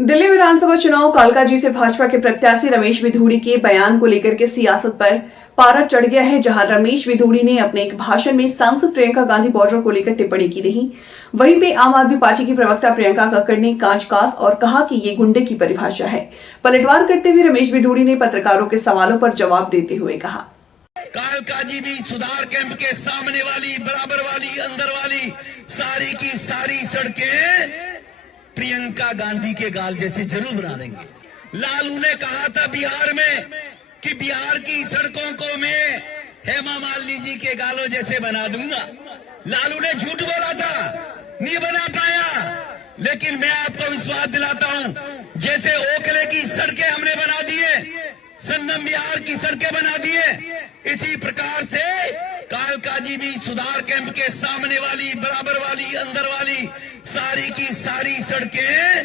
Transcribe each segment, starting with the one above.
दिल्ली विधानसभा चुनाव कालकाजी से भाजपा के प्रत्याशी रमेश बिधूड़ी के बयान को लेकर के सियासत पर पारा चढ़ गया है। जहां रमेश बिधूड़ी ने अपने एक भाषण में सांसद प्रियंका गांधी बॉर्डर को लेकर टिप्पणी की रही, वहीं पे आम आदमी पार्टी की प्रवक्ता प्रियंका कक्कड़ ने कांच और कहा कि ये गुंडे की परिभाषा है। पलटवार करते हुए रमेश बिधूड़ी ने पत्रकारों के सवालों पर जवाब देते हुए कहा, कालकाजी भी सुधार कैंप के सामने वाली, बराबर वाली, अंदर वाली सारी की सारी सड़कें प्रियंका गांधी के गाल जैसे जरूर बना देंगे। लालू ने कहा था बिहार में कि बिहार की सड़कों को मैं हेमा मालिनी जी के गालों जैसे बना दूंगा। लालू ने झूठ बोला था, नहीं बना पाया, लेकिन मैं आपको विश्वास दिलाता हूं, जैसे ओखले की सड़कें हमने बना दिए, संगम बिहार की सड़कें बना दिए, इसी प्रकार से कालकाजी भी सुधार कैंप के सामने वाली, बराबर वाली, अंदर वाली सारी की सारी सड़कें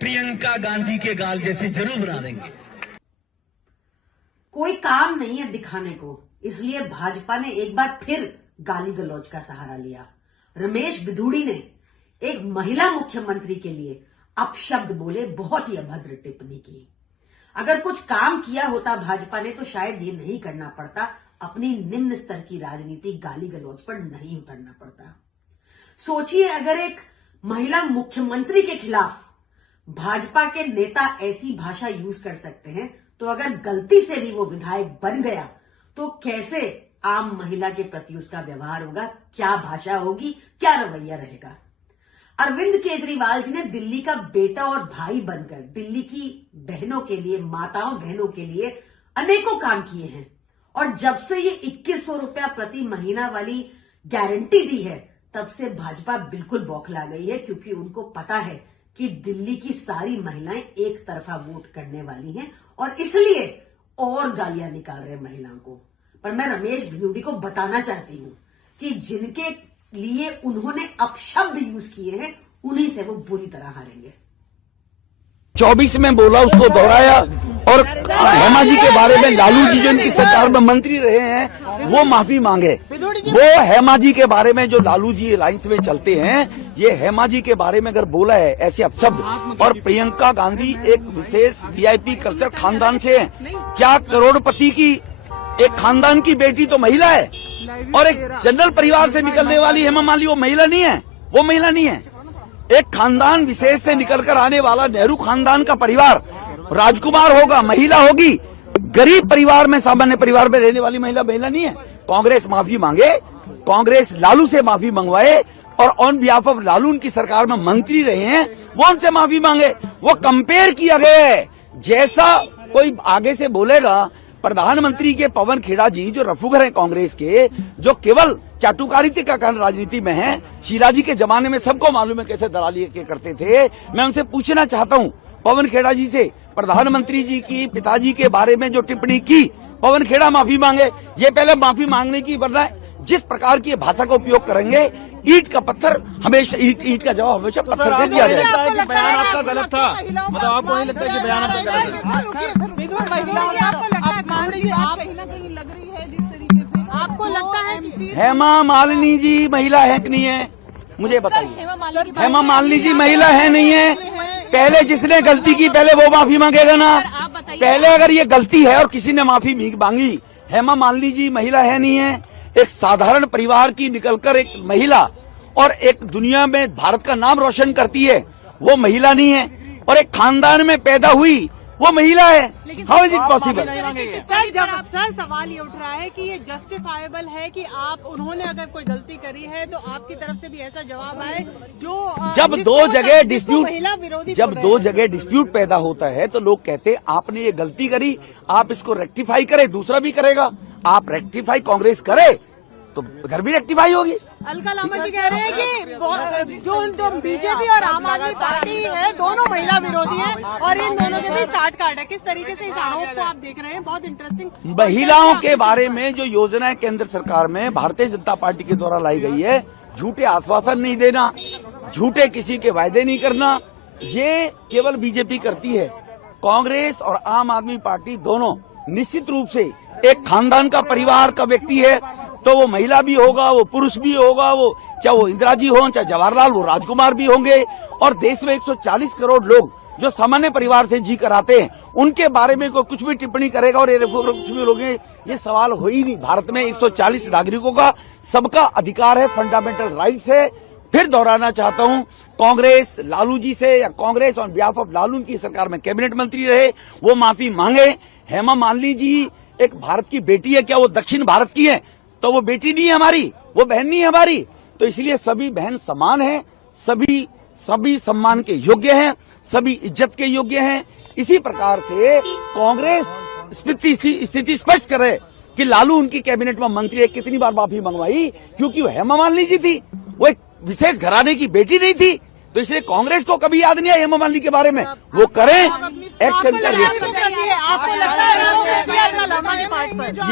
प्रियंका गांधी के गाल जैसे जरूर बना देंगे। कोई काम नहीं है दिखाने को, इसलिए भाजपा ने एक बार फिर गाली गलौज का सहारा लिया। रमेश बिधूड़ी ने एक महिला मुख्यमंत्री के लिए अपशब्द बोले, बहुत ही अभद्र टिप्पणी की। अगर कुछ काम किया होता भाजपा ने तो शायद ये नहीं करना पड़ता, अपनी निम्न स्तर की राजनीति गाली गलौज पर नहीं उतरना पड़ता। सोचिए, अगर एक महिला मुख्यमंत्री के खिलाफ भाजपा के नेता ऐसी भाषा यूज कर सकते हैं, तो अगर गलती से भी वो विधायक बन गया तो कैसे आम महिला के प्रति उसका व्यवहार होगा, क्या भाषा होगी, क्या रवैया रहेगा। अरविंद केजरीवाल जी ने दिल्ली का बेटा और भाई बनकर दिल्ली की बहनों के लिए, माताओं बहनों के लिए अनेकों काम किए हैं, और जब से ये 2100 रुपया प्रति महीना वाली गारंटी दी है, तब से भाजपा बिल्कुल बौखला गई है, क्योंकि उनको पता है कि दिल्ली की सारी महिलाएं एक तरफा वोट करने वाली हैं, और इसलिए और गालियां निकाल रहे महिलाओं को। पर मैं रमेश बिधूड़ी को बताना चाहती हूं कि जिनके लिए उन्होंने अपशब्द यूज किए हैं, उन्हीं से वो बुरी तरह हारेंगे। 24 में बोला, उसको दोहराया, और हेमा जी के बारे में लालू जी जो इनकी सरकार में मंत्री रहे हैं वो माफी मांगे। वो हेमा जी के बारे में जो लालू जी अलायंस में चलते हैं, ये हेमा जी के बारे में अगर बोला है ऐसे अपशब्द, और प्रियंका गांधी एक विशेष वीआईपी कल्चर खानदान से है, क्या करोड़पति की एक खानदान की बेटी तो महिला है, और एक जनरल परिवार से निकलने वाली हेमा मालिनी वो महिला नहीं है, वो महिला नहीं है। एक खानदान विशेष से निकलकर आने वाला नेहरू खानदान का परिवार राजकुमार होगा, महिला होगी। गरीब परिवार में, सामान्य परिवार में रहने वाली महिला नहीं है। कांग्रेस माफी मांगे, कांग्रेस लालू से माफी मंगवाए, और ऑन बिहाफ ऑफ लालू उनकी सरकार में मंत्री रहे हैं, वो उनसे माफी मांगे। वो कंपेयर किया गया है। जैसा कोई आगे से बोलेगा, प्रधानमंत्री के पवन खेड़ा जी जो रफूगर हैं कांग्रेस के, जो केवल चाटुकारिता का कारण राजनीति में है, शीला जी के जमाने में सबको मालूम है कैसे दलाली के करते थे। मैं उनसे पूछना चाहता हूं, पवन खेड़ा जी से, प्रधानमंत्री जी की पिताजी के बारे में जो टिप्पणी की, पवन खेड़ा माफी मांगे। ये पहले माफी मांगने की, वरना जिस प्रकार की भाषा का उपयोग करेंगे, ईंट का पत्थर हमेशा, ईंट का जवाब हमेशा पत्थर से दिया जाएगा। बयान आपका गलत था, मतलब आपको नहीं लगता कि बयान आपका गलत है? आपको लगता है कि हेमा मालिनी जी महिला है कि नहीं है, मुझे बताइए। हेमा मालिनी जी महिला है नहीं है? पहले जिसने गलती की पहले वो माफी मांगेगा ना। पहले अगर ये गलती है और किसी ने माफी मांगी, हेमा मालिनी जी महिला है नहीं है? एक साधारण परिवार की निकलकर एक महिला और एक दुनिया में भारत का नाम रोशन करती है, वो महिला नहीं है? और एक खानदान में पैदा हुई, वो महिला है। How is it possible? Sir सवाल ये उठ रहा है कि ये जस्टिफाइबल है कि आप, उन्होंने अगर कोई गलती करी है तो आपकी तरफ से भी ऐसा जवाब आए जो जब दो जगह डिस्प्यूट पैदा होता है तो लोग कहते हैं आपने ये गलती करी, आप इसको रेक्टिफाई करें, दूसरा भी करेगा। आप रेक्टिफाई कांग्रेस करे तो घर भी रेक्टिफाई होगी। अलका लामा जी कह रहे हैं कि जो बीजेपी और आम आदमी पार्टी है, दोनों महिला विरोधी हैं, और इन दोनों के बीच साठ काट है। किस तरीके से इस आरोप को आप देख रहे हैं? बहुत इंटरेस्टिंग। महिलाओं के बारे में जो योजनाएं केंद्र सरकार में भारतीय जनता पार्टी के द्वारा लाई गई है, झूठे आश्वासन नहीं देना, झूठे किसी के वायदे नहीं करना, ये केवल बीजेपी करती है। कांग्रेस और आम आदमी पार्टी दोनों निश्चित रूप से एक खानदान का, परिवार का व्यक्ति है, तो वो महिला भी होगा, वो पुरुष भी होगा, वो चाहे वो इंदिरा जी हो, चाहे जवाहरलाल, वो राजकुमार भी होंगे। और देश में 140 करोड़ लोग जो सामान्य परिवार से जी कर आते हैं, उनके बारे में कोई कुछ भी टिप्पणी करेगा और ये कुछ भी लोग, ये सवाल हो ही नहीं। भारत में 140 नागरिकों का सबका अधिकार है, फंडामेंटल राइट्स है। फिर दोहराना चाहता हूं, कांग्रेस लालू जी से, या Congress on behalf of Lalu की सरकार में कैबिनेट मंत्री रहे, वो माफी मांगे। हेमा मालिनी जी एक भारत की बेटी है, क्या वो दक्षिण भारत की है? तो वो बेटी नहीं है हमारी, वो बहन नहीं है हमारी। तो इसलिए सभी बहन समान हैं, सभी सम्मान के योग्य हैं, सभी इज्जत के योग्य हैं। इसी प्रकार से कांग्रेस स्थिति स्पष्ट करे कि लालू उनकी कैबिनेट में मंत्री है, कितनी बार माफी मंगवाई, क्योंकि वो हेमा मालिनी जी थी, वो एक विशेष घराने की बेटी नहीं थी। तो इसलिए कांग्रेस को कभी याद नहीं आया हेमा मालिनी के बारे में, वो करें एक्शन का रिएक्शन। आपको लगता है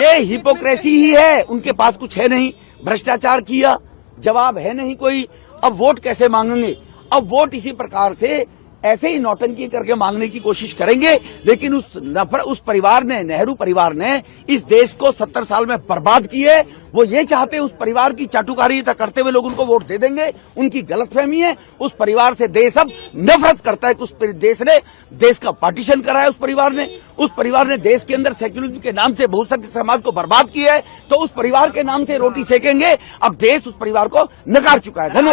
ये हिपोक्रेसी ही है, उनके पास कुछ है नहीं, भ्रष्टाचार किया, जवाब है नहीं कोई, अब वोट कैसे मांगेंगे? अब वोट इसी प्रकार से ऐसे ही नौटंकी करके मांगने की कोशिश करेंगे। लेकिन उस परिवार ने, नेहरू परिवार ने इस देश को 70 साल में बर्बाद किए। वो ये चाहते हैं उस परिवार की चाटुकारिता करते हुए लोग उनको वोट दे देंगे। उनकी गलतफहमी है। उस परिवार से देश अब नफरत करता है कि उस देश ने देश का पार्टीशन करा है। उस परिवार ने देश के अंदर सेक्युलरिज्म के नाम से बहुसंख्यक समाज को बर्बाद किया है। तो उस परिवार के नाम से रोटी सेकेंगे। अब देश उस परिवार को नकार चुका है। धन्यवाद।